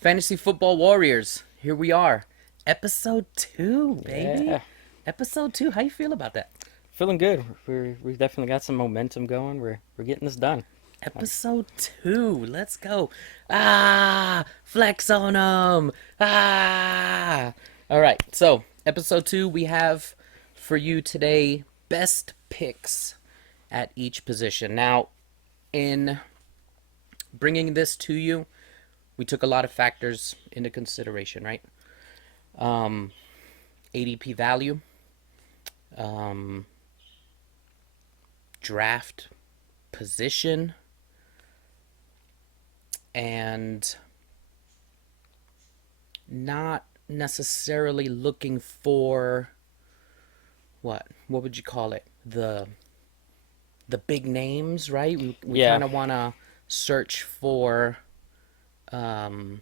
Fantasy Football Warriors. Here we are. Episode 2, baby. Yeah, Episode 2. How you feel about that? feeling good. We've definitely got some momentum going. We're getting this done. Um, Episode 2. Let's go. Ah, flex on them. Ah. All right. So, episode 2 we have for you today best picks at each position. Now, in bringing this to you, we took a lot of factors into consideration, right? Um, ADP value, um, draft position, and not necessarily looking for what would you call it, the big names, right? We yeah, kind of want to search for um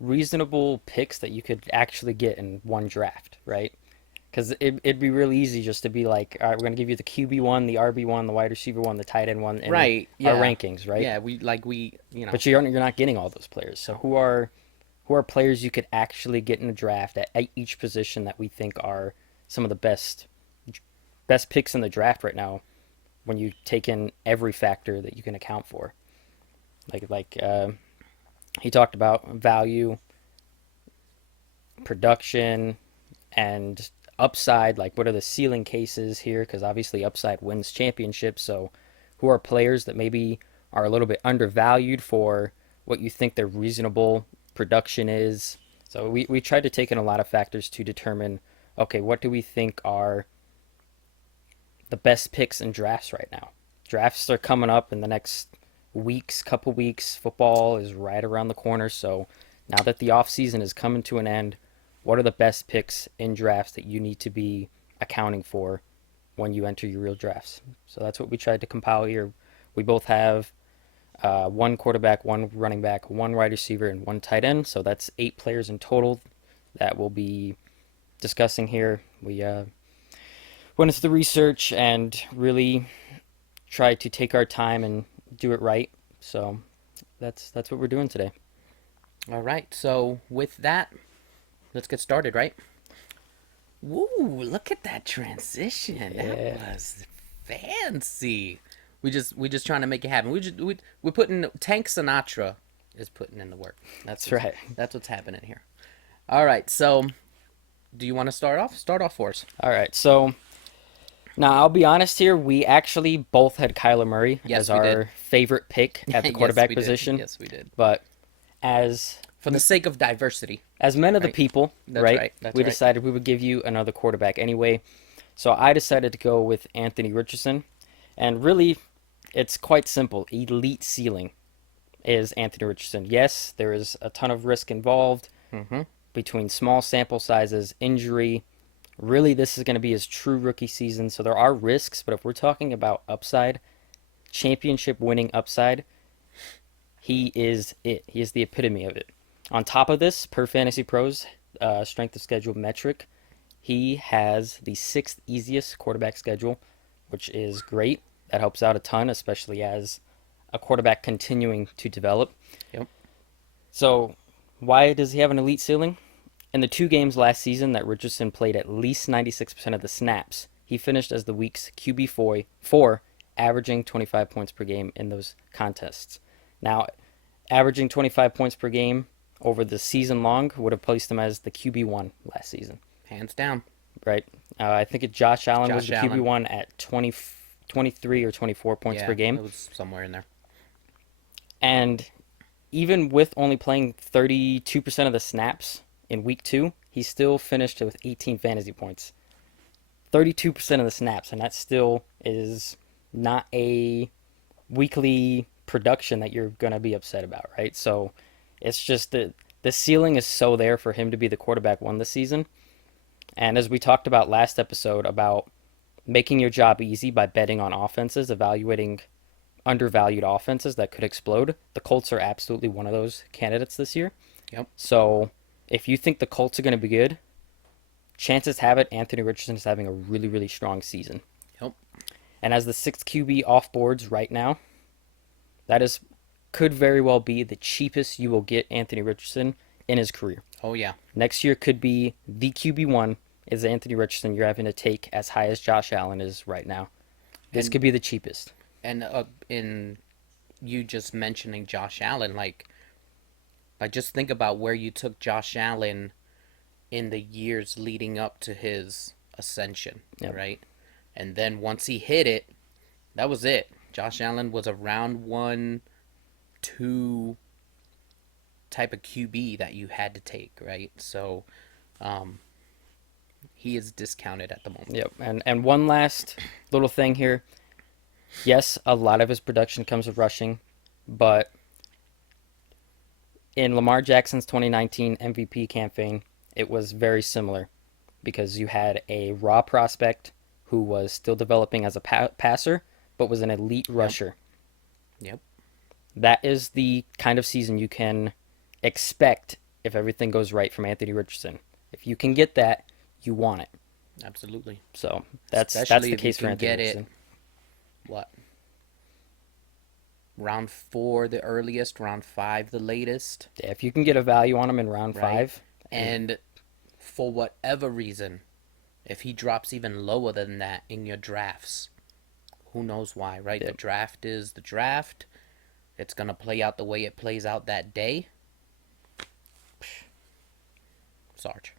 reasonable picks that you could actually get in one draft, right? Because it'd be really easy just to be like, all right, we're gonna give you the QB one, the RB one, the wide receiver one, the tight end one, and right, our yeah, rankings, right? yeah, we. But you're not getting all those players. So who are players you could actually get in a draft at each position that we think are some of the best picks in the draft right now when you take in every factor that you can account for. Like he talked about value, production, and upside. Like, what are the ceiling cases here? Because obviously, upside wins championships. So, who are players that maybe are a little bit undervalued for what you think their reasonable production is? So, we tried to take in a lot of factors to determine okay, what do we think are the best picks in drafts right now? Drafts are coming up in the next couple weeks. Football is right around the corner, so now that the off season is coming to an end, what are the best picks in drafts that you need to be accounting for when you enter your real drafts? So that's what we tried to compile here. We both have one quarterback, one running back, one wide receiver, and one tight end. So that's 8 players in total that we'll be discussing here. We went into the research and really tried to take our time and do it right. So that's what we're doing today. All right. So with that, let's get started, right? Woo! Look at that transition. That Yeah, was fancy. We just trying to make it happen. We're putting Tank Sinatra is putting in the work. That's that's what's right. that's what's happening here. All right. So do you want to start off? Start off for us. All right. So now I'll be honest here. We actually both had Kyler Murray as Yes, we did. our favorite pick at the Yes, quarterback we did. position, Yes, we did. but as For the sake of diversity, as men of the right? people, That's right? right. That's We right. decided we would give you another quarterback anyway. So I decided to go with Anthony Richardson, and really, it's quite simple. Elite ceiling is Anthony Richardson. Yes, there is a ton of risk involved Mm-hmm. between small sample sizes, injury. Really, this is going to be his true rookie season, so there are risks, but if we're talking about upside, championship winning upside, he is it. He is the epitome of it. On top of this, per Fantasy Pros strength of schedule metric, he has the sixth easiest quarterback schedule, which is great. That helps out a ton, especially as a quarterback continuing to develop. Yep. So, why does he have an elite ceiling? In the 2 games last season that Richardson played at least 96% of the snaps, he finished as the week's QB4, averaging 25 points per game in those contests. Now, averaging 25 points per game over the season long would have placed him as the QB1 last season, Hands down. right? I think Josh Allen was Josh the Allen. QB1 at 23 or 24 points per Yeah, game. it was somewhere in there. And even with only playing 32% of the snaps in week 2, he still finished with 18 fantasy points. 32% of the snaps, and that still is not a weekly production that you're going to be upset about, right? So it's just that the ceiling is so there for him to be the quarterback one this season. And as we talked about last episode about making your job easy by betting on offenses, evaluating undervalued offenses that could explode, the Colts are absolutely one of those candidates this year. Yep. So if you think the Colts are going to be good, chances have it Anthony Richardson is having a really, really strong season. Yep. And as the sixth QB off boards right now, that is could very well be the cheapest you will get Anthony Richardson in his career. Oh yeah. Next year could be the QB1 is Anthony Richardson you're having to take as high as Josh Allen is right now. This And could be the cheapest. and in you just mentioning Josh Allen, like just think about where you took Josh Allen in the years leading up to his ascension, Yep. right? And then once he hit it, that was it. Josh Allen was a round one, two type of QB that you had to take, right? So, he is discounted at the moment. Yep. And one last little thing here. Yes, a lot of his production comes with rushing, but in Lamar Jackson's 2019 MVP campaign, it was very similar because you had a raw prospect who was still developing as a passer, but was an elite rusher. Yep. That is the kind of season you can expect if everything goes right from Anthony Richardson. If you can get that, you want it. Absolutely. So that's Especially the if you case for can Anthony get it. Richardson. What? Round 4 the earliest, round 5 the latest. Yeah, if you can get a value on him in round Right. 5, And for whatever reason, if he drops even lower than that in your drafts, who knows why, right? The Yep. draft is the draft. It's going to play out the way it plays out that day. Sarge.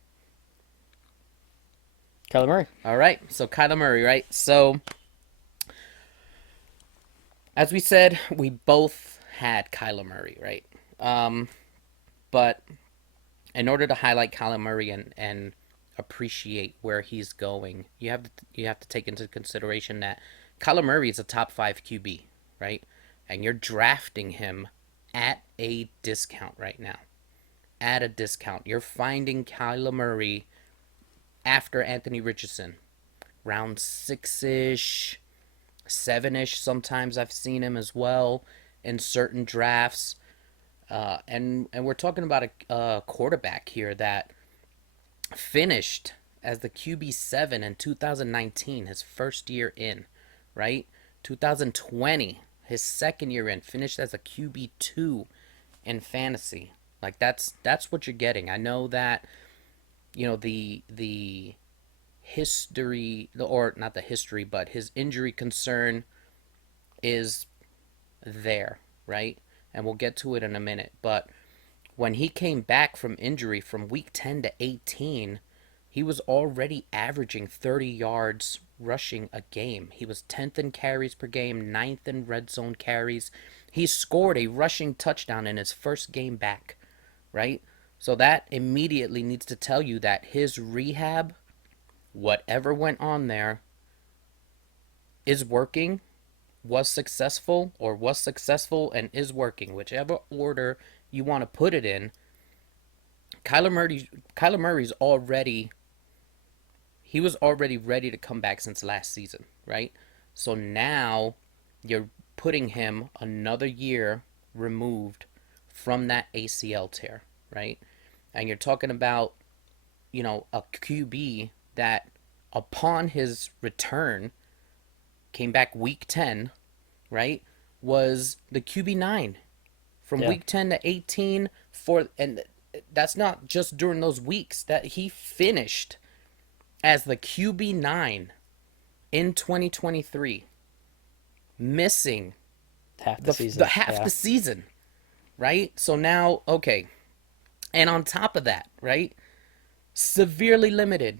Kyler Murray. All right, so Kyler Murray, right? So, as we said, we both had Kyler Murray, right? But in order to highlight Kyler Murray and appreciate where he's going, you have to take into consideration that Kyler Murray is a top 5 QB, right? And you're drafting him at a discount right now. At a discount. You're finding Kyler Murray after Anthony Richardson. Round 6-ish, 7-ish sometimes I've seen him as well in certain drafts. And we're talking about a quarterback here that finished as the QB7 in 2019, his first year in, right? 2020, his second year in, finished as a QB2 in fantasy. Like that's what you're getting. I know that the history, or not the history, but his injury concern is there, right? And we'll get to it in a minute. But when he came back from injury from week 10 to 18, he was already averaging 30 yards rushing a game. He was 10th in carries per game, 9th in red zone carries. He scored a rushing touchdown in his first game back, right? So that immediately needs to tell you that his rehab, whatever went on there, is working, was successful and is working. Whichever order you want to put it in, Kyler Murray's already ready to come back since last season, right? So now you're putting him another year removed from that ACL tear, right? And you're talking about, a QB that upon his return came back week 10, right? Was the QB9 from week 10 to 18 and that's not just during those weeks that he finished as the QB9 in 2023, missing Half the the season. half the season, right? So now, okay. And on top of that, right? Severely limited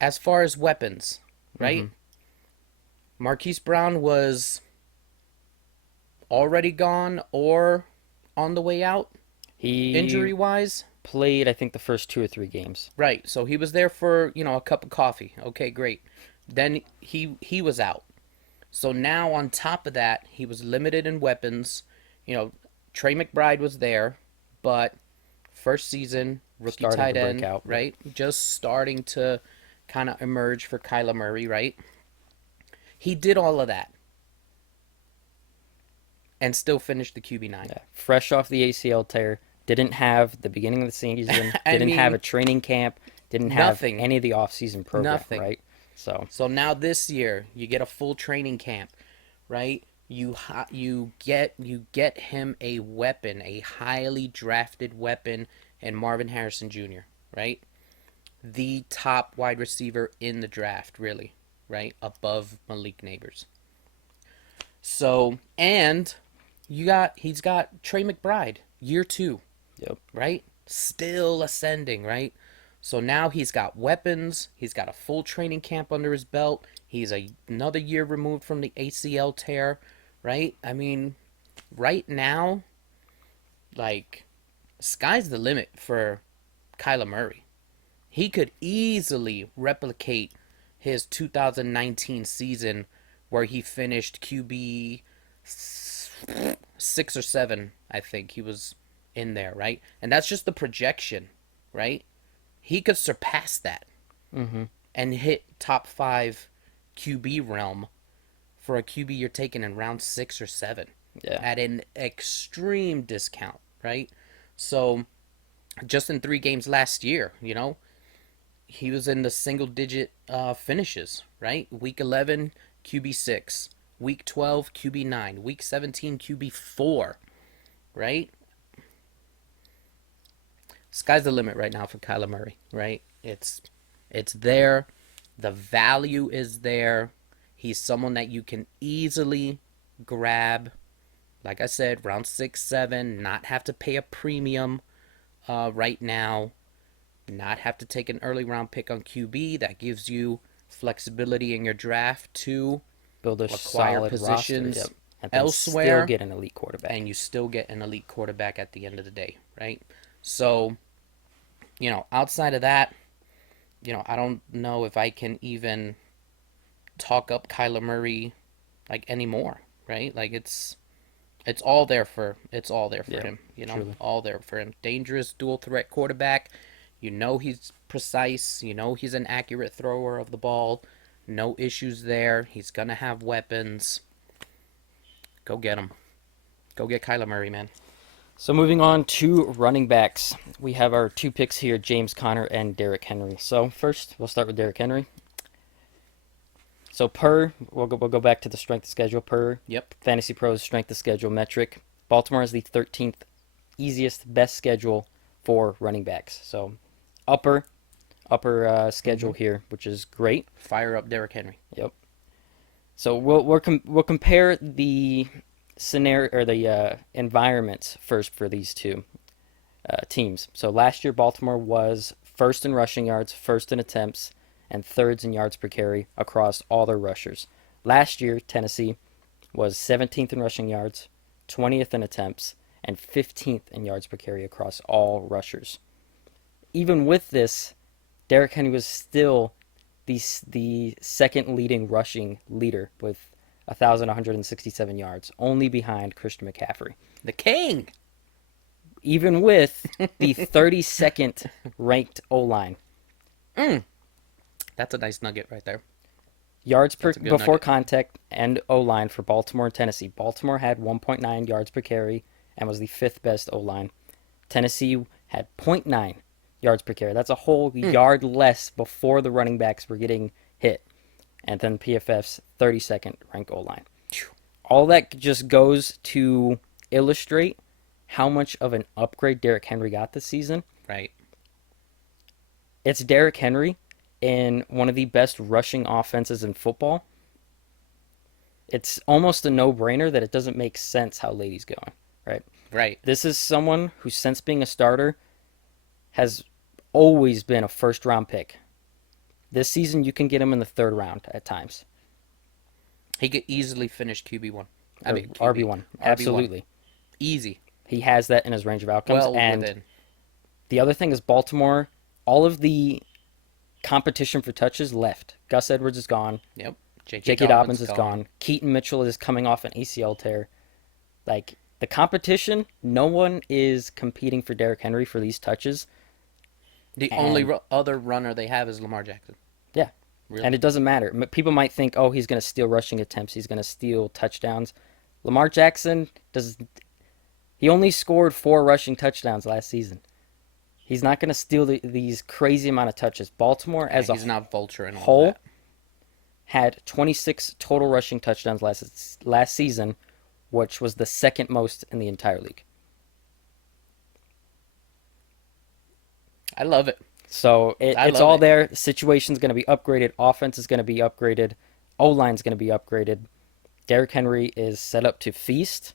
as far as weapons, right? Marquise Brown was already gone or on the way out, He injury-wise. played, I think, the first 2 or 3 games. Right, so he was there for, a cup of coffee. Okay, great. Then he was out. So now on top of that, he was limited in weapons. Trey McBride was there, but first season, rookie Starting to tight break end, out. right? Just starting to kind of emerge for Kyler Murray, right? He did all of that and still finished the QB9. Yeah. Fresh off the ACL tear, didn't have the beginning of the season, I didn't have mean, a training camp, didn't have nothing. any of the off-season program, Nothing. right? So So now this year, you get a full training camp, right? you get him a weapon, a highly drafted weapon, and Marvin Harrison Jr., right? The top wide receiver in the draft, really, right? Above Malik Neighbors. So, and he's got Trey McBride, year 2, Yep. right? Still ascending, right? So now he's got weapons. He's got a full training camp under his belt. He's another year removed from the ACL tear, right? I mean, right now, like, sky's the limit for Kyler Murray. He could easily replicate his 2019 season where he finished QB 6 or 7, I think he was in there, right? And that's just the projection, right? He could surpass that Mm-hmm. and hit top 5 QB realm for a QB you're taking in round 6 or 7 Yeah. at an extreme discount, right? So just in 3 games last year, he was in the single digit finishes, right? Week 11, QB 6. Week 12, QB 9. Week 17, QB 4, right? Sky's the limit right now for Kyler Murray, right? It's there. The value is there. He's someone that you can easily grab. Like I said, round 6, 7, not have to pay a premium right now, not have to take an early round pick on QB. That gives you flexibility in your draft to Build a acquire solid positions roster. Yep. And then still elsewhere, get an elite quarterback. and you still get an elite quarterback at the end of the day, right? So, outside of that, I don't know if I can even talk up Kyler Murray like anymore, right? Like it's all there for Yeah, him, truly. all there for him. Dangerous dual threat quarterback. He's precise, he's an accurate thrower of the ball. No issues there. He's gonna have weapons. Go get him. Go get Kyler Murray, man. So moving on to running backs, we have our 2 picks here, James Conner and Derrick Henry. So first, we'll start with Derrick Henry. So we'll go back to the strength of schedule per Yep. Fantasy Pros strength of schedule metric. Baltimore has the 13th easiest, best schedule for running backs. So upper schedule here, which is great. Fire up Derrick Henry. Yep. So we'll compare the scenario or the environments first for these two teams. So last year Baltimore was first in rushing yards, first in attempts, and thirds in yards per carry across all their rushers. Last year Tennessee was 17th in rushing yards, 20th in attempts, and 15th in yards per carry across all rushers. Even with this, Derrick Henry was still the second leading rushing leader with 1,167 yards, only behind Christian McCaffrey. The king. Even with the 32nd ranked O-line. That's a nice nugget right there. Yards per That's a good before nugget. contact and O-line for Baltimore and Tennessee. Baltimore had 1.9 yards per carry and was the 5th best O-line. Tennessee had 0.9 yards per carry. That's a whole yard less before the running backs were getting hit. And then PFF's 32nd ranked O-line. All that just goes to illustrate how much of an upgrade Derrick Henry got this season. Right. It's Derrick Henry in one of the best rushing offenses in football. It's almost a no-brainer that it doesn't make sense how late he's going, right? Right. This is someone who, since being a starter, has always been a first-round pick. This season, you can get him in the 3rd round at times. He could easily finish QB1. Or RB1. Absolutely. Easy. He has that in his range of outcomes. Well and within. the other thing is Baltimore, all of the competition for touches left. Gus Edwards is gone. Yep. J.K. Dobbins is gone. Keaton Mitchell is coming off an ACL tear. Like, the competition, no one is competing for Derrick Henry for these touches. The And- only other runner they have is Lamar Jackson. Yeah. Really? And it doesn't matter. People might think, oh, he's going to steal rushing attempts. He's going to steal touchdowns. Lamar Jackson he only scored 4 rushing touchdowns last season. He's not going to steal these crazy amount of touches. Baltimore as He's a not vulturing all whole that. had 26 total rushing touchdowns last season, which was the second most in the entire league. I love it. So I it's love all it. there. Situation's going to be upgraded. Offense is going to be upgraded. O-line's going to be upgraded. Derrick Henry is set up to feast.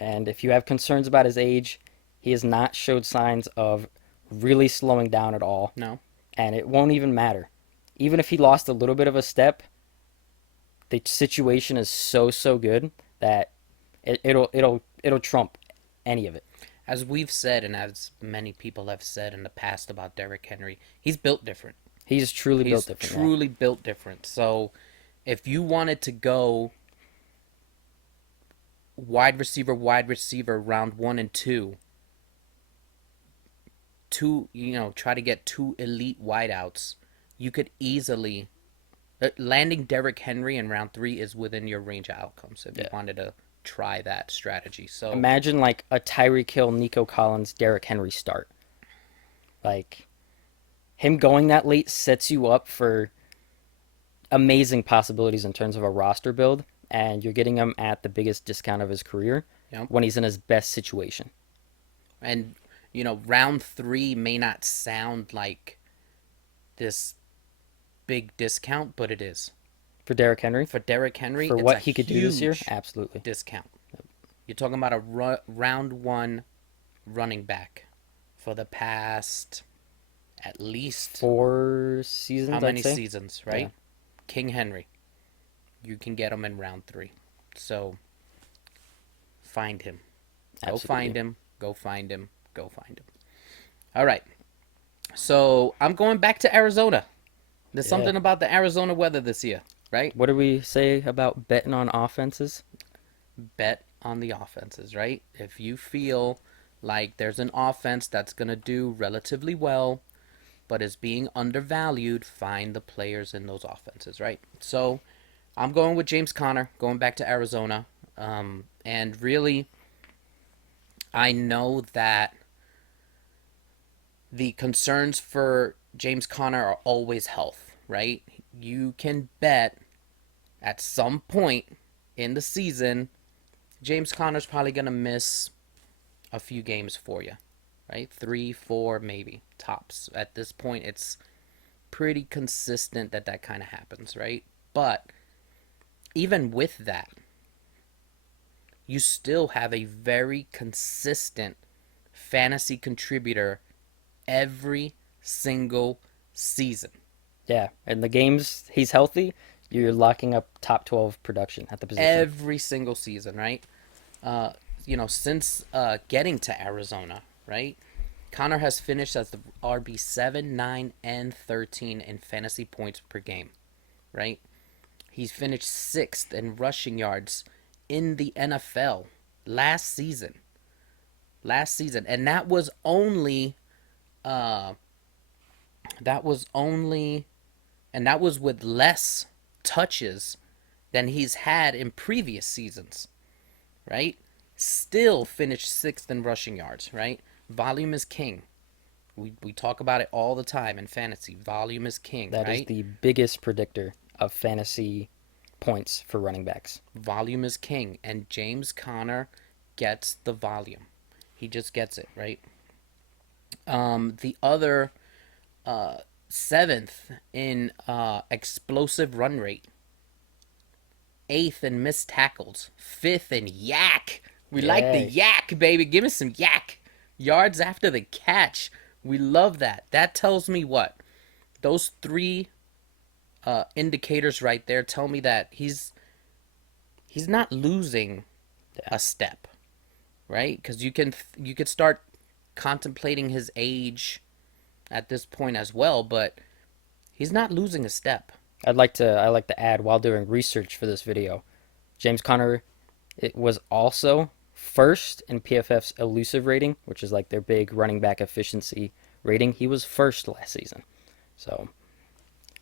And if you have concerns about his age, he has not showed signs of really slowing down at all. No. And it won't even matter. Even if he lost a little bit of a step, the situation is so good that it'll trump any of it. As we've said, and as many people have said in the past about Derrick Henry, he's built different. He's truly He's built different. truly built different. So, if you wanted to go wide receiver, round 1 and 2, try to get two elite wideouts, you could easily landing Derrick Henry in round 3 is within your range of outcomes if you wanted to try that strategy. So Imagine like a Tyreek Hill, Nico Collins, Derrick Henry start. Like him going that late sets you up for amazing possibilities in terms of a roster build, and you're getting him at the biggest discount of his career Yep. when he's in his best situation. And round 3 may not sound like this big discount, but it is. For Derrick Henry, For Derrick Henry, for it's what a he could do this year, huge absolutely. discount. You're talking about a round 1 running back for the past at least 4 seasons, how many I'd say. seasons, right? Yeah. King Henry. You can get him in round 3. So find him. Go Absolutely. find him. Go find him. Go find him. All right. So I'm going back to Arizona. There's Yeah. something about the Arizona weather this year, right? What do we say about betting on offenses? Bet on the offenses, right? If you feel like there's an offense that's going to do relatively well but is being undervalued, find the players in those offenses, right? So I'm going with James Conner, going back to Arizona. And really, I know that the concerns for James Conner are always health, right? You can bet at some point in the season, James Conner's probably going to miss a few games for you, right? 3, 4, maybe tops. At this point, it's pretty consistent that kind of happens, right? But even with that, you still have a very consistent fantasy contributor every single season. Yeah, and the games he's healthy, you're locking up top 12 production at the position. Every single season, right? Since getting to Arizona, right? Connor has finished as the RB 7, 9, and 13 in fantasy points per game, right? He's finished 6th in rushing yards in the NFL last season. And that was only and that was with less touches than he's had in previous seasons, right? Still finished 6th in rushing yards, right? Volume is king. We talk about it all the time in fantasy. Volume is king, That is right? the biggest predictor of fantasy points for running backs. Volume is king, and James Conner gets the volume. He just gets it, right? The other 7th in explosive run rate, 8th in missed tackles, 5th in yak. We like the Yay. yak, baby. Give me some yak. Yards after the catch. We love that. That tells me what? Those 3 indicators right there tell me that he's not losing a step, right? Because you could start contemplating his age at this point as well, but he's not losing a step. I like to add while doing research for this video, James Conner, it was also first in PFF's elusive rating, which is like their big running back efficiency rating. He was first last season. So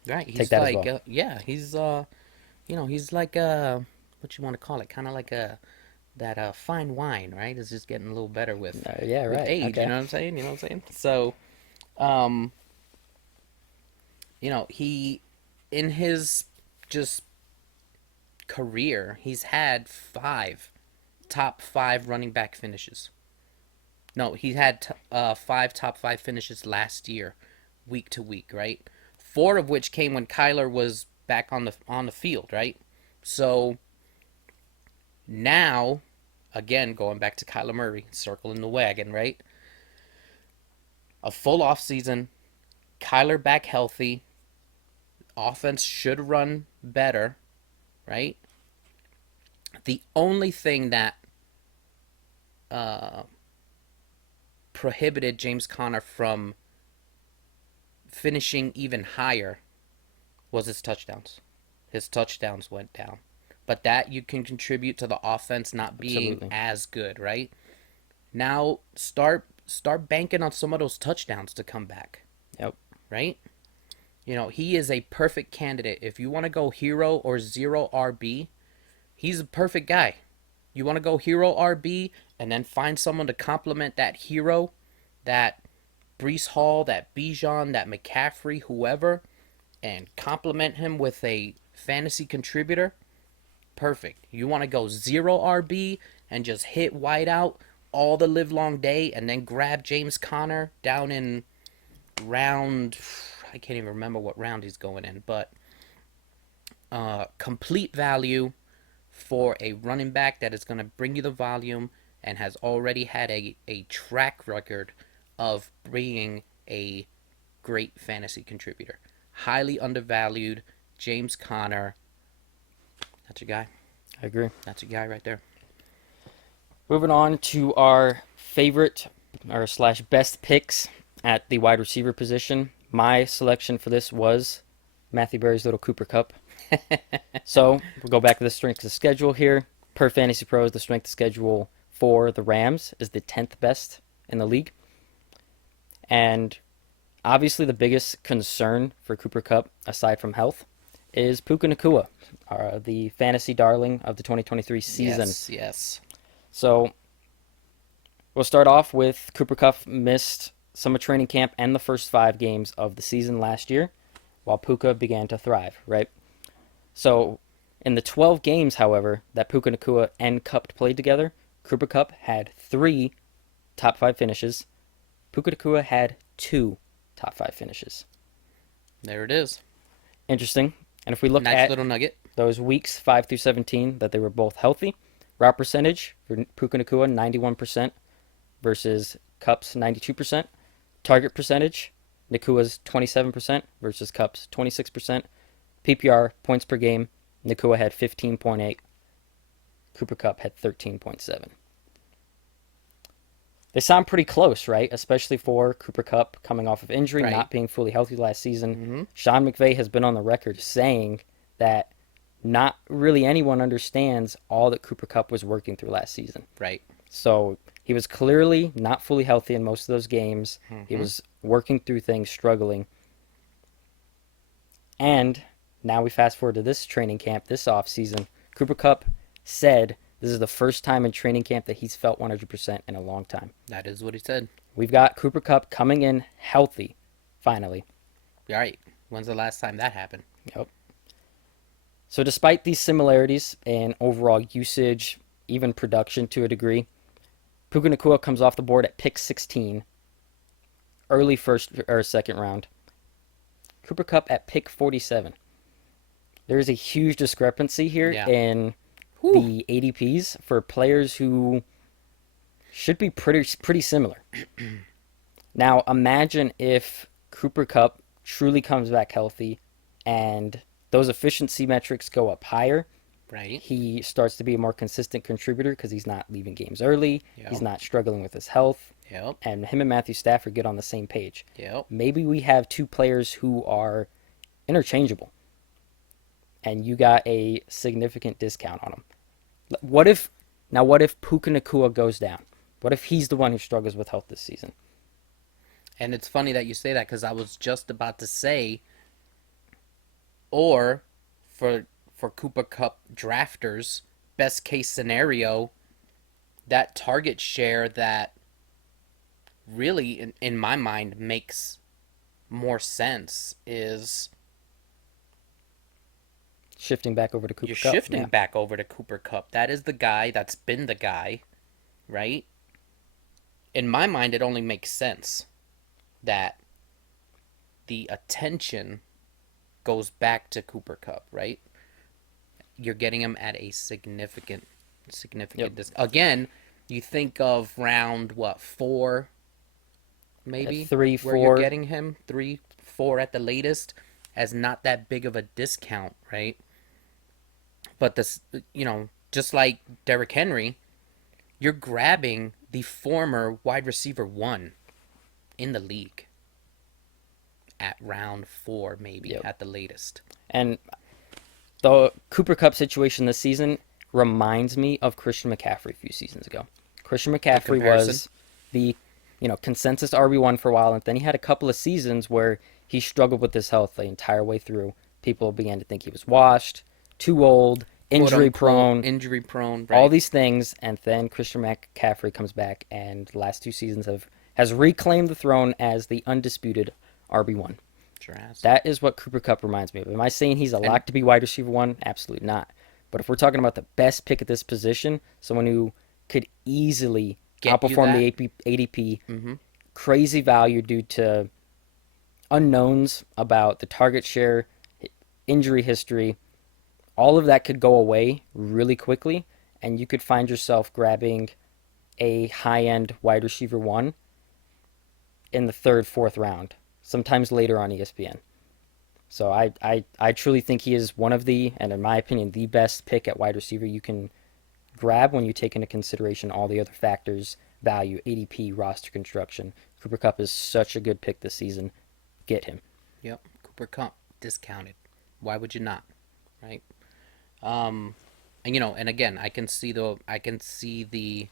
Right, he's take that as like well. he's like what you want to call it, kind of like that fine wine, right? It's just getting a little better with Yeah, right. age, Okay. you know what I'm saying? You know what I'm saying? So, um, he in his just career, he's had top five running back finishes. No, he had five top five finishes last year, week to week, right? Four of which came when Kyler was back on the field, right? So now, again, going back to Kyler Murray, circling the wagon, right? A full off season, Kyler back healthy, offense should run better, right? The only thing that uh, prohibited James Conner from finishing even higher was his touchdowns. His touchdowns went down. But that you can contribute to the offense not being Absolutely. as good, right? Now start banking on some of those touchdowns to come back, Yep. right? You know, he is a perfect candidate. If you want to go hero or zero RB, he's a perfect guy. You want to go hero RB and then find someone to complement that hero, that Brees Hall, that Bijan, that McCaffrey, whoever, and complement him with a fantasy contributor. Perfect. You want to go zero RB and just hit wide out all the live long day and then grab James Conner down in round, I can't even remember what round he's going in, but complete value for a running back that is going to bring you the volume and has already had a track record of being a great fantasy contributor. Highly undervalued, James Conner. That's your guy. I agree. That's your guy right there. Moving on to our favorite or slash best picks at the wide receiver position. My selection for this was Matthew Berry's little Cooper Cup. So we'll go back to the strength of schedule here. Per Fantasy Pros, the strength of schedule for the Rams is the 10th best in the league. And obviously the biggest concern for Cooper Cup, aside from health, is Puka Nacua, the fantasy darling of the 2023 season. Yes. So we'll start off with Cooper Cup missed some of training camp and the first 5 games of the season last year, while Puka began to thrive, right? So in the 12 games, however, that Puka Nacua and Cup played together, Cooper Cup had 3 top 5 finishes. Puka Nacua had 2 top 5 finishes. There it is. Interesting. And if we look Nice at little nugget. those weeks 5 through 17 that they were both healthy, route percentage for Puka Nacua 91% versus Cup's 92%. Target percentage, Nakua's 27% versus Cup's 26%. PPR, points per game, Nacua had 15.8. Cooper Cup had 13.7. They sound pretty close, right? Especially for Cooper Cup coming off of injury, Right. not being fully healthy last season. Mm-hmm. Sean McVay has been on the record saying that not really anyone understands all that Cooper Cup was working through last season. Right. So he was clearly not fully healthy in most of those games. He was working through things, struggling. And now we fast forward to this training camp, this offseason. Cooper Cup said this is the first time in training camp that he's felt 100% in a long time. That is what he said. We've got Cooper Cup coming in healthy, finally. All right. When's the last time that happened? Yep. So despite these similarities in overall usage, even production to a degree, Puka Nacua comes off the board at pick 16, early first or second round. Cooper Cup at pick 47. There is a huge discrepancy here Yeah. in Whew. the ADPs for players who should be pretty similar. Now imagine if Cooper Cup truly comes back healthy and those efficiency metrics go up higher. Right. He starts to be a more consistent contributor because he's not leaving games early. Yep. He's not struggling with his health. Yep. And him and Matthew Stafford get on the same page. Yep. Maybe we have 2 players who are interchangeable. And you got a significant discount on them. What if Puka Nacua goes down? What if he's the one who struggles with health this season? And it's funny that you say that because I was just about to say, or for Cooper Cup drafters, best case scenario, that target share that really, in my mind, makes more sense is shifting back over to Cooper You're Cup. shifting Yeah. back over to Cooper Cup. That is the guy that's been the guy, right? In my mind, it only makes sense that the attention goes back to Cooper Cup, right? You're getting him at a Yep. again, you think of round what, 4 maybe, Three, where you're 4. getting him, 3, 4 at the latest, as not that big of a discount, right? But this, just like Derrick Henry, you're grabbing the former wide receiver 1 in the league at round 4, maybe Yep. at the latest. And the Cooper Cup situation this season reminds me of Christian McCaffrey a few seasons ago. Christian Good McCaffrey comparison. was the, consensus RB1 for a while, and then he had a couple of seasons where he struggled with his health the entire way through. People began to think he was washed, too old, Quote injury unquote prone, injury prone, all right? these things, and then Christian McCaffrey comes back, and the last 2 seasons has reclaimed the throne as the undisputed RB1. Sure has. That is what Cooper Cup reminds me of. Am I saying he's a And lock to be wide receiver 1? Absolutely not. But if we're talking about the best pick at this position, someone who could easily get you outperform that. the ADP, Mm-hmm. crazy value due to unknowns about the target share, injury history, all of that could go away really quickly, and you could find yourself grabbing a high end wide receiver 1 in the third, fourth round, sometimes later on ESPN. So I truly think he is one of the, and in my opinion, the best pick at wide receiver you can grab when you take into consideration all the other factors, value, ADP, roster construction. Cooper Cup is such a good pick this season. Get him. Yep. Cooper Cup discounted. Why would you not? Right. And again, I can see the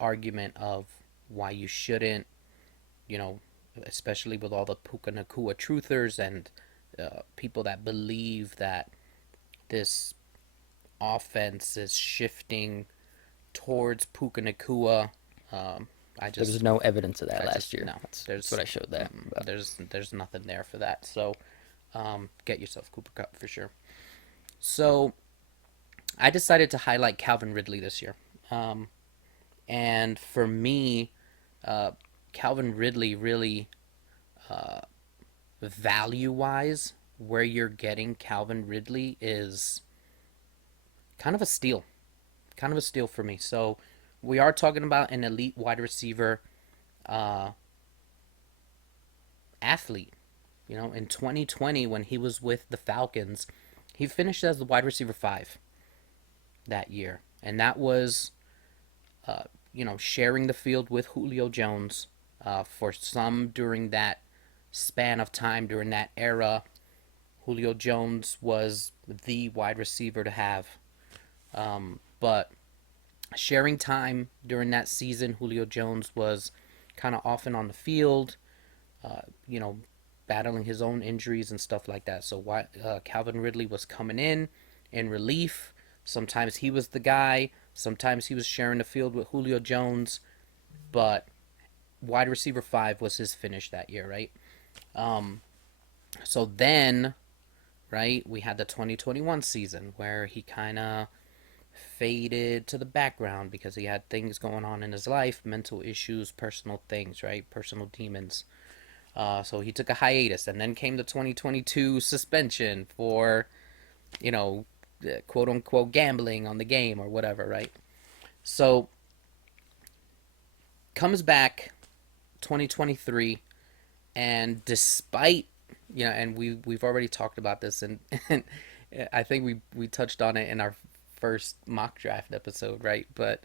argument of why you shouldn't, you know, especially with all the Puka Nakua truthers and people that believe that this offense is shifting towards Puka Nakua. Um, I There was just, no evidence of that I last just year. no. That's what I showed there. But There's nothing there for that. So, get yourself Cooper Cup for sure. So, I decided to highlight Calvin Ridley this year. And for me, uh, Calvin Ridley really, value wise, where you're getting Calvin Ridley is kind of a steal. Kind of a steal for me. So we are talking about an elite wide receiver uh, athlete. In 2020, when he was with the Falcons, he finished as the wide receiver 5 that year. And that was, sharing the field with Julio Jones for some during that span of time, during that era. Julio Jones was the wide receiver to have. But sharing time during that season, Julio Jones was kind of often on the field, uh, you know, battling his own injuries and stuff like that. So Calvin Ridley was coming in relief. Sometimes he was the guy. Sometimes he was sharing the field with Julio Jones. But wide receiver 5 was his finish that year, right? Um, so then, right, we had the 2021 season where he kind of faded to the background because he had things going on in his life, mental issues, personal things, right? Personal demons. So he took a hiatus, and then came the 2022 suspension for, you know, quote unquote gambling on the game or whatever, right? So comes back 2023, and despite, and we've already talked about this, and I think we touched on it in our first mock draft episode, right? But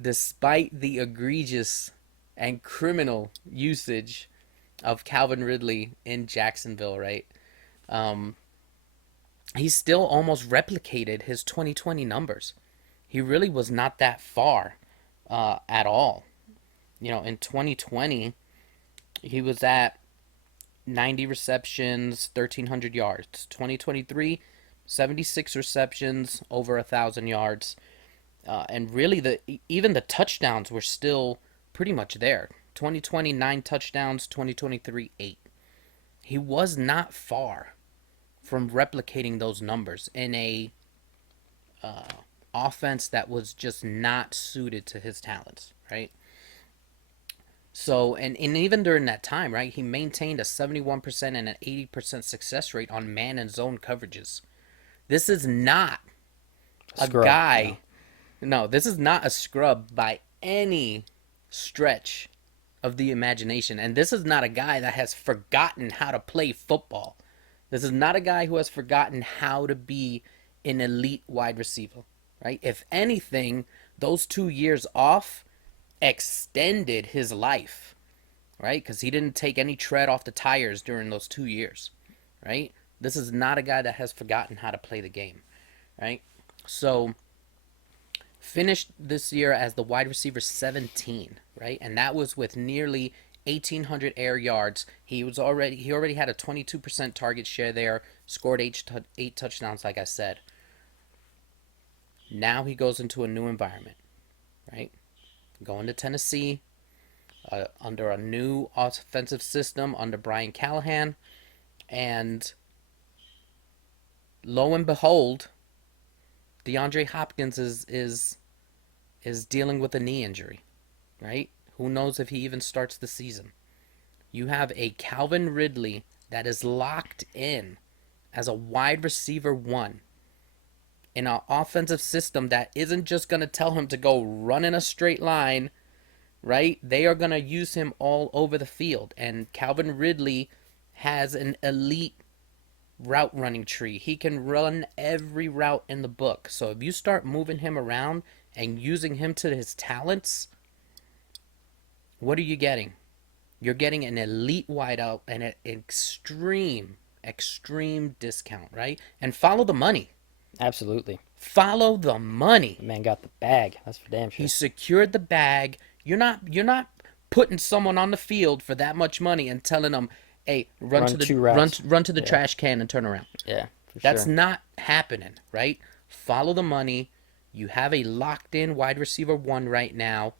despite the egregious and criminal usage of Calvin Ridley in Jacksonville, right? Um, he still almost replicated his 2020 numbers. He really was not that far at all. In 2020, he was at 90 receptions, 1,300 yards. 2023, 76 receptions, over 1,000 yards. And really, even the touchdowns were still pretty much there. 2020, 9 touchdowns. 2023, 8. He was not far from replicating those numbers in a offense that was just not suited to his talents, right? So, and even during that time, right, he maintained a 71% and an 80% success rate on man and zone coverages. This is not a Scrub. guy, no, this is not a scrub by any stretch of the imagination. And this is not a guy that has forgotten how to play football. This is not a guy who has forgotten how to be an elite wide receiver, right? If anything, those 2 years off extended his life, right? Because he didn't take any tread off the tires during those 2 years, right? This is not a guy that has forgotten how to play the game, right? So finished this year as the wide receiver 17, right? And that was with nearly 1,800 air yards. He already had a 22% target share there, scored eight touchdowns, like I said. Now he goes into a new environment, right? Going to Tennessee, under a new offensive system under Brian Callahan, and lo and behold, DeAndre Hopkins is dealing with a knee injury, right? Who knows if he even starts the season? You have a Calvin Ridley that is locked in as a wide receiver one in an offensive system that isn't just going to tell him to go run in a straight line, right? They are going to use him all over the field. And Calvin Ridley has an elite route running tree. He can run every route in the book. So if you start moving him around and using him to his talents, what are you getting? You're getting an elite wideout and an extreme discount, right? And follow the money. Absolutely. Follow the money. The man got the bag. That's for damn sure. He secured the bag. You're not putting someone on the field for that much money and telling them, "Hey, run to the run to the trash can and turn around." Yeah, for That's sure. not happening, right? Follow the money. You have a locked in wide receiver one right now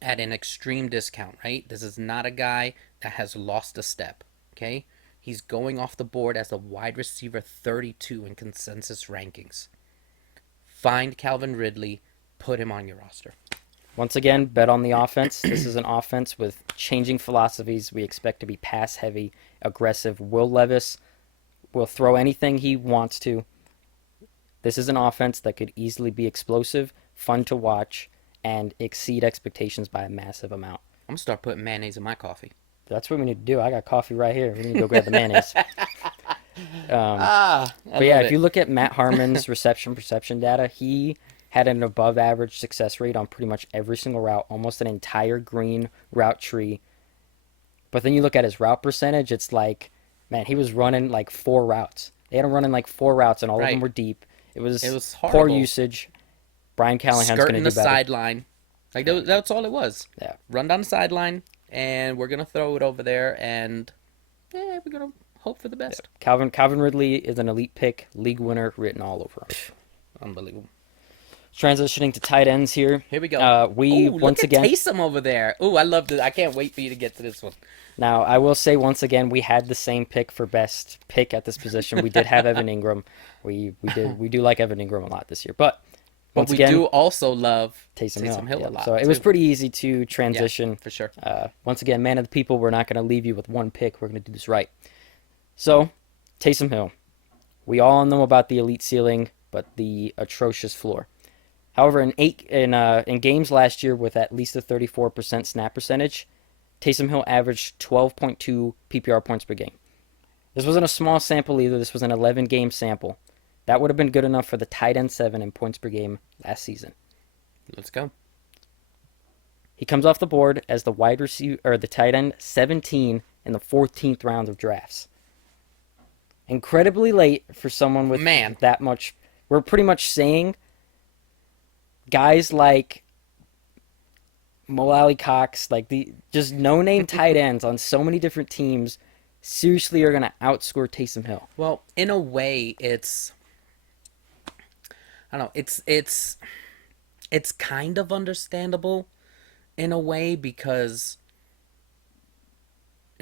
at an extreme discount, right? This is not a guy that has lost a step, okay? He's going off the board as a wide receiver 32 in consensus rankings. Find Calvin Ridley, put him on your roster. Once again, bet on the offense. This is an offense with changing philosophies. We expect to be pass heavy, aggressive. Will Levis will throw anything he wants to. This is an offense that could easily be explosive, fun to watch, and exceed expectations by a massive amount. I'm gonna start putting mayonnaise in my coffee. That's what we need to do. I got coffee right here. We need to go grab the mayonnaise. I But yeah, love if it. you look at Matt Harmon's reception perception data, he had an above average success rate on pretty much every single route, almost an entire green route tree. But then you look at his route percentage, it's like, man, he was running like four routes. They had him running like four routes, and all of them Right. were deep. It was It was poor horrible. usage. Brian Callahan's going to Skirting do the better. sideline. Like that's all it was. Yeah. Run down the sideline, and we're gonna throw it over there, and yeah, we're gonna hope for the best. Calvin Ridley is an elite pick, league winner written all over him. Unbelievable. Transitioning to tight ends here. Here we go. We Ooh, once look again at Taysom over there. Ooh, I love this. I can't wait for you to get to this one. Now, I will say once again, we had the same pick for best pick at this position. We did have Evan Ingram. We do like Evan Ingram a lot this year, but But once we again, do also love Taysom Hill. a Yeah. lot. So it was too. pretty easy to Yeah, transition. for sure. Once again, man of the people, we're not going to leave you with one pick. We're going to do this right. So, Taysom Hill. We all know about the elite ceiling, but the atrocious floor. However, in games last year with at least a 34% snap percentage, Taysom Hill averaged 12.2 PPR points per game. This wasn't a small sample either. This was an 11-game sample. That would have been good enough for the tight end 7 in points per game last season. Let's go. He comes off the board as the wide receiver or the tight end 17 in the 14th round of drafts. Incredibly late for someone with Man. that much. We're pretty much saying guys like Mo Alley Cox, like the just no-name tight ends on so many different teams, seriously are going to outscore Taysom Hill. Well, in a way, I don't know. It's kind of understandable in a way because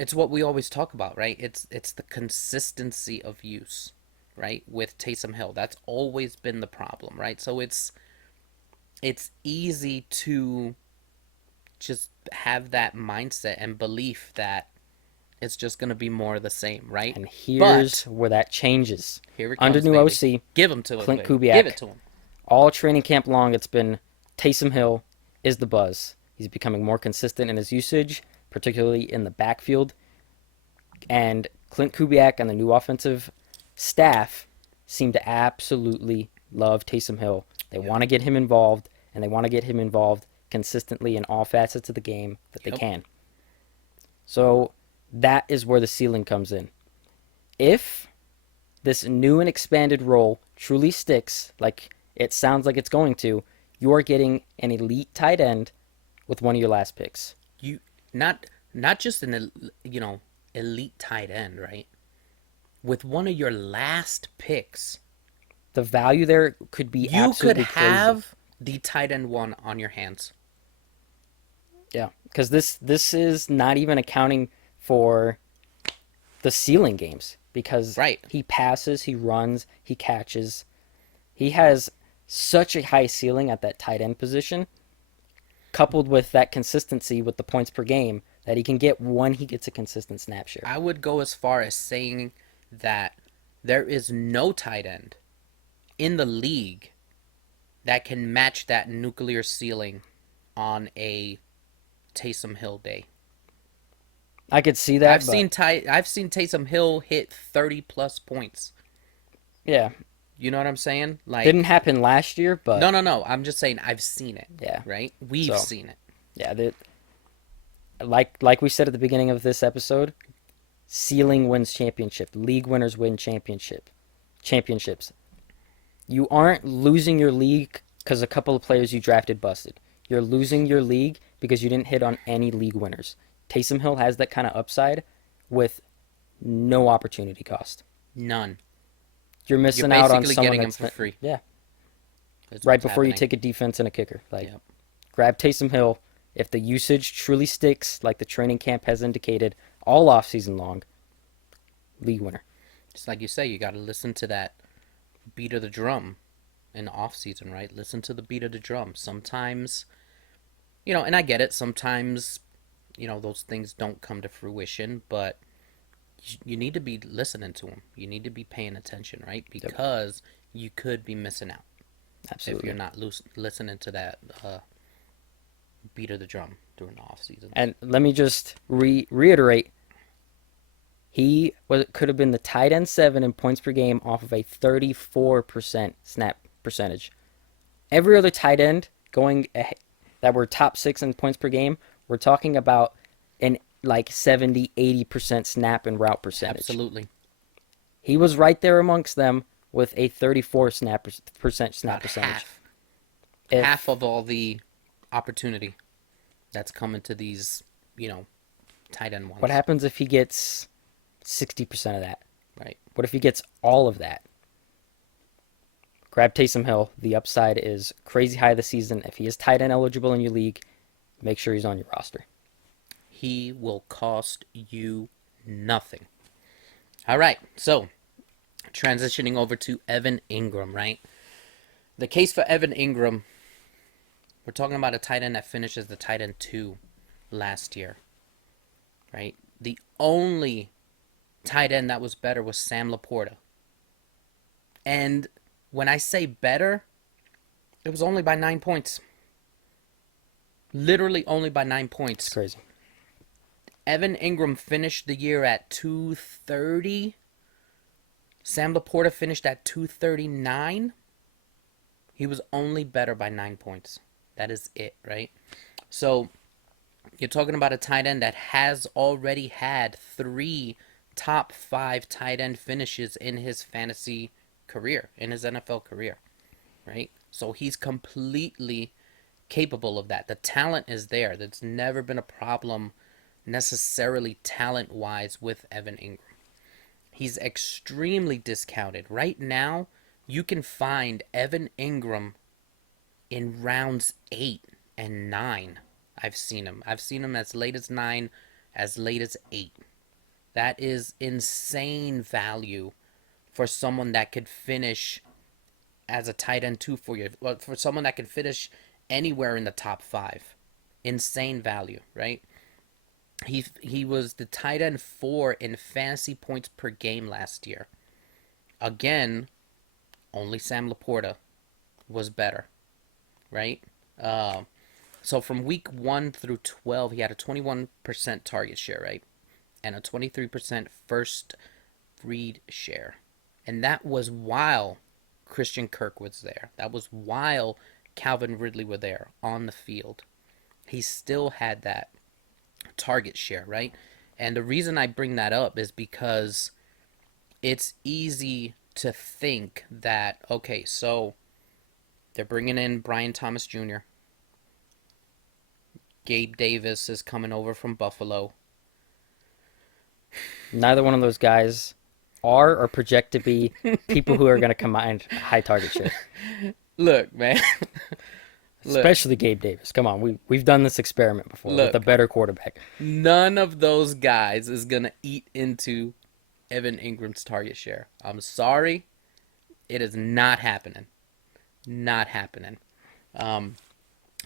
it's what we always talk about, right? It's the consistency of use, right? With Taysom Hill, that's always been the problem, right? So it's easy to just have that mindset and belief that it's just going to be more of the same, right? And here's But where that changes. here it Under comes, new baby. OC, Give him to him, Clint baby. Give it Kubiak, to him. all training camp long, it's been Taysom Hill is the buzz. He's becoming more consistent in his usage, particularly in the backfield. And Clint Kubiak and the new offensive staff seem to absolutely love Taysom Hill. They want to get him involved, and they want to get him involved consistently in all facets of the game that they can. So that is where the ceiling comes in. If this new and expanded role truly sticks, like it sounds like it's going to, you are getting an elite tight end with one of your last picks. You not just an elite tight end, right? With one of your last picks, The value there could be you could absolutely crazy. have the tight end one on your hands. Yeah, because this is not even accounting for the ceiling games, because Right. he passes, he runs, he catches. He has such a high ceiling at that tight end position, coupled with that consistency with the points per game that he can get when he gets a consistent snap share. I would go as far as saying that there is no tight end in the league that can match that nuclear ceiling on a Taysom Hill day. I could see that. I've seen Taysom Hill hit 30 plus points. Yeah, You know what I'm saying? Like didn't happen last year, but no. I'm just saying I've seen it. Yeah. Right? We've So- seen it. yeah, like we said at the beginning of this episode, ceiling wins championship. League winners win championships. You aren't losing your league because a couple of players you drafted busted. You're losing your league because you didn't hit on any league winners. Taysom Hill has that kind of upside with no opportunity cost. None. You're You're missing out on basically someone getting him that's for free. Yeah, That's right what's before you happening. take a defense and a kicker. Like, Yep. grab Taysom Hill. If the usage truly sticks, like the training camp has indicated, all offseason long, league winner. Just like you say, you got to listen to that beat of the drum in the off season, right? Listen to the beat of the drum. Sometimes, and I get it. Sometimes, those things don't come to fruition, but you need to be listening to them. You need to be paying attention, right? Because you could be missing out if Absolutely. you're not listening to that beat of the drum during the off season. And let me just reiterate, he could have been the tight end 7 in points per game off of a 34% snap percentage. Every other tight end going that were top 6 in points per game, we're talking about an like 70-80% snap and route percentage. Absolutely. He was right there amongst them with a 34% snap About percentage. half. If- Half of all the opportunity that's coming to these, tight end ones. What happens if he gets 60% of that? Right. What if he gets all of that? Grab Taysom Hill. The upside is crazy high this season. If he is tight end eligible in your league, make sure he's on your roster. He will cost you nothing. All right. So, transitioning over to Evan Ingram, right? The case for Evan Ingram, we're talking about a tight end that finishes the tight end 2 last year, right? The only tight end that was better was Sam Laporta. And when I say better, it was only by 9 points. Literally only by 9 points. It's crazy. Evan Ingram finished the year at 230. Sam Laporta finished at 239. He was only better by 9 points. That is it, right? So, you're talking about a tight end that has already had 3 top 5 tight end finishes in his fantasy career, in his NFL career, right? So, he's completely capable of that. The talent is there. There's never been a problem necessarily talent-wise with Evan Ingram. He's extremely discounted. Right now, you can find Evan Ingram in rounds 8 and 9. I've seen him as late as 9, as late as 8. That is insane value for someone that could finish as a tight end two for you. Well, for someone that could finish anywhere in the top five. Insane value, right? He was the tight end four in fantasy points per game last year. Again, only Sam Laporta was better, right? Uh, so from week 1 through 12, he had a 21% target share, right? And a 23% first read share. And that was while Christian Kirk was there. That was while Calvin Ridley were there on the field. He still had that target share, right? And the reason I bring that up is because it's easy to think that, okay, so they're bringing in Brian Thomas Jr., Gabe Davis is coming over from Buffalo. Neither one of those guys are or project to be people who are going to command high target share. Look, man. Look, Especially Gabe Davis. Come on, we've done this experiment before with a look. better quarterback. None of those guys is going to eat into Evan Ingram's target share. I'm sorry. It is not happening. Not happening.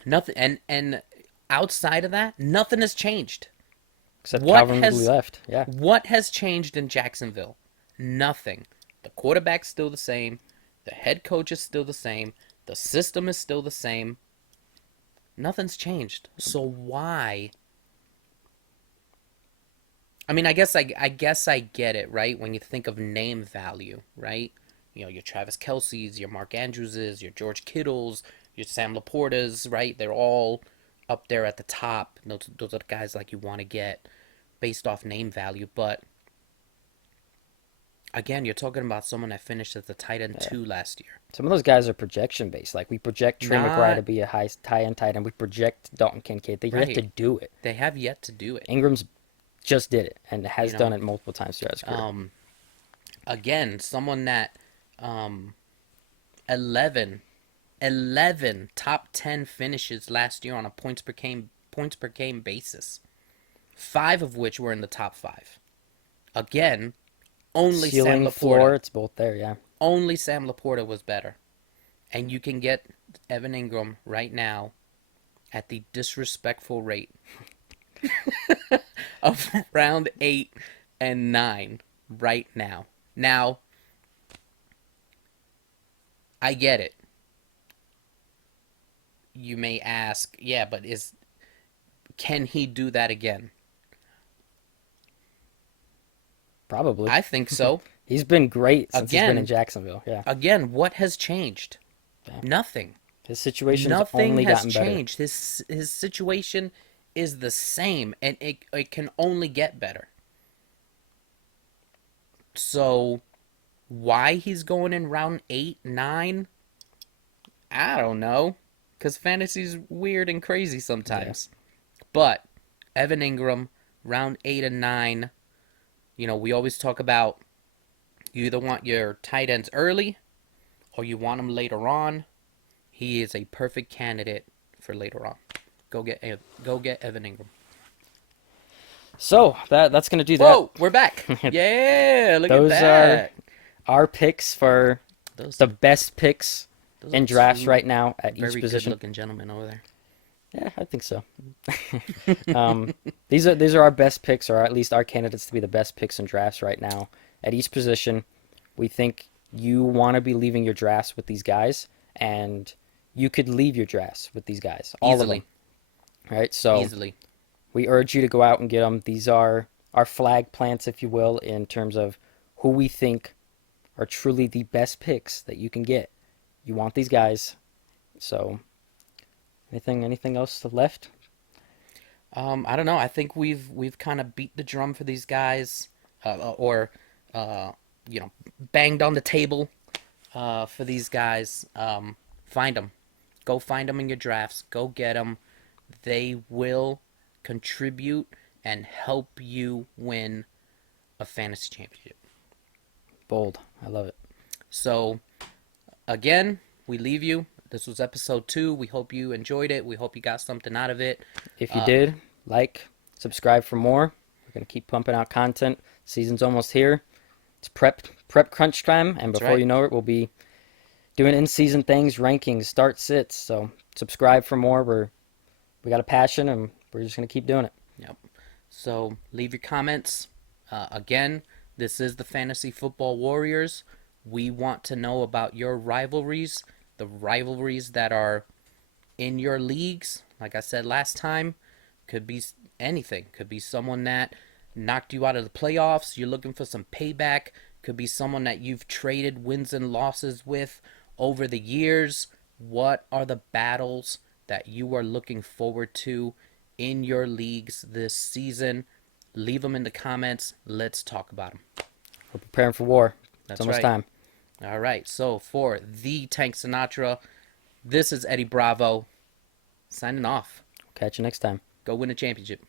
Nothing. And outside of that, nothing has changed. Except What Calvin Ridley has left. Yeah. what has changed in Jacksonville? Nothing. The quarterback's still the same. The head coach is still the same. The system is still the same. Nothing's changed. So why? I mean, I guess I get it, right? When you think of name value, right? You know, your Travis Kelce's, your Mark Andrews's, your George Kittle's, your Sam Laporta's, right? They're all up there at the top. Those are the guys like you want to get based off name value. But again, you're talking about someone that finished as the tight end Yeah. two last year. Some of those guys are projection based. Like we project Trey McBride to Not be a high end tight end. We project Dalton Kincaid. They have to right. do it. They have yet to do it. Ingram's just did it and has You done know, it multiple times throughout his career. again, someone that um, 11, 11 top 10 finishes last year on a points per game basis. 5 of which were in the top 5. Again, only Sam Ceiling, floor, Laporta. it's both there. Yeah. Only Sam Laporta was better. And you can get Evan Ingram right now at the disrespectful rate of round 8 and 9 right now. Now, I get it. You may ask, yeah, but can he do that again? Probably. I think so. He's been great since he's been in Again, Jacksonville. Yeah. again, what has changed? Yeah. Nothing. His situation's Nothing only has gotten better. changed. His situation is the same, and it can only get better. So, why he's going in round 8, 9? I don't know. Because fantasy's weird and crazy Yeah. sometimes. But, Evan Ingram, round 8 and 9, we always talk about you either want your tight ends early or you want them later on. He is a perfect candidate for later on. Go get Evan Ingram. So that's gonna do that. Whoa, we're back. Yeah, look at Those that. are our picks for Those the best picks those in are drafts two right now at each very position. good-looking gentlemen over there. Yeah, I think so. These are our best picks, or at least our candidates to be the best picks in drafts right now at each position. We think you want to be leaving your drafts with these guys, and you could leave your drafts with these guys, all Easily. of them. Right? So Easily. we urge you to go out and get them. These are our flag plants, if you will, in terms of who we think are truly the best picks that you can get. You want these guys. So, anything else left? I don't know. I think we've kind of beat the drum for these guys, or uh, banged on the table for these guys. Find them. Go find them in your drafts. Go get them. They will contribute and help you win a fantasy championship. Bold. I love it. So, again, we leave you. This was episode 2. We hope you enjoyed it. We hope you got something out of it. If you did, subscribe for more. We're going to keep pumping out content. Season's almost here. It's prep crunch time, and That's before right. you know it, we'll be doing in-season things, rankings, start sits. So subscribe for more. We got a passion, and we're just gonna keep doing it. Yep. So leave your comments. Again, this is the Fantasy Football Warriors. We want to know about your rivalries, the rivalries that are in your leagues. Like I said last time, could be anything. Could be someone that knocked you out of the playoffs. You're looking for some payback. Could be someone that you've traded wins and losses with over the years. What are the battles that you are looking forward to in your leagues this season? Leave them in the comments. Let's talk about them. We're preparing for war. It's That's almost right. time. All right. So for the Tank Sinatra, this is Eddie Bravo signing off. Catch you next time. Go win a championship.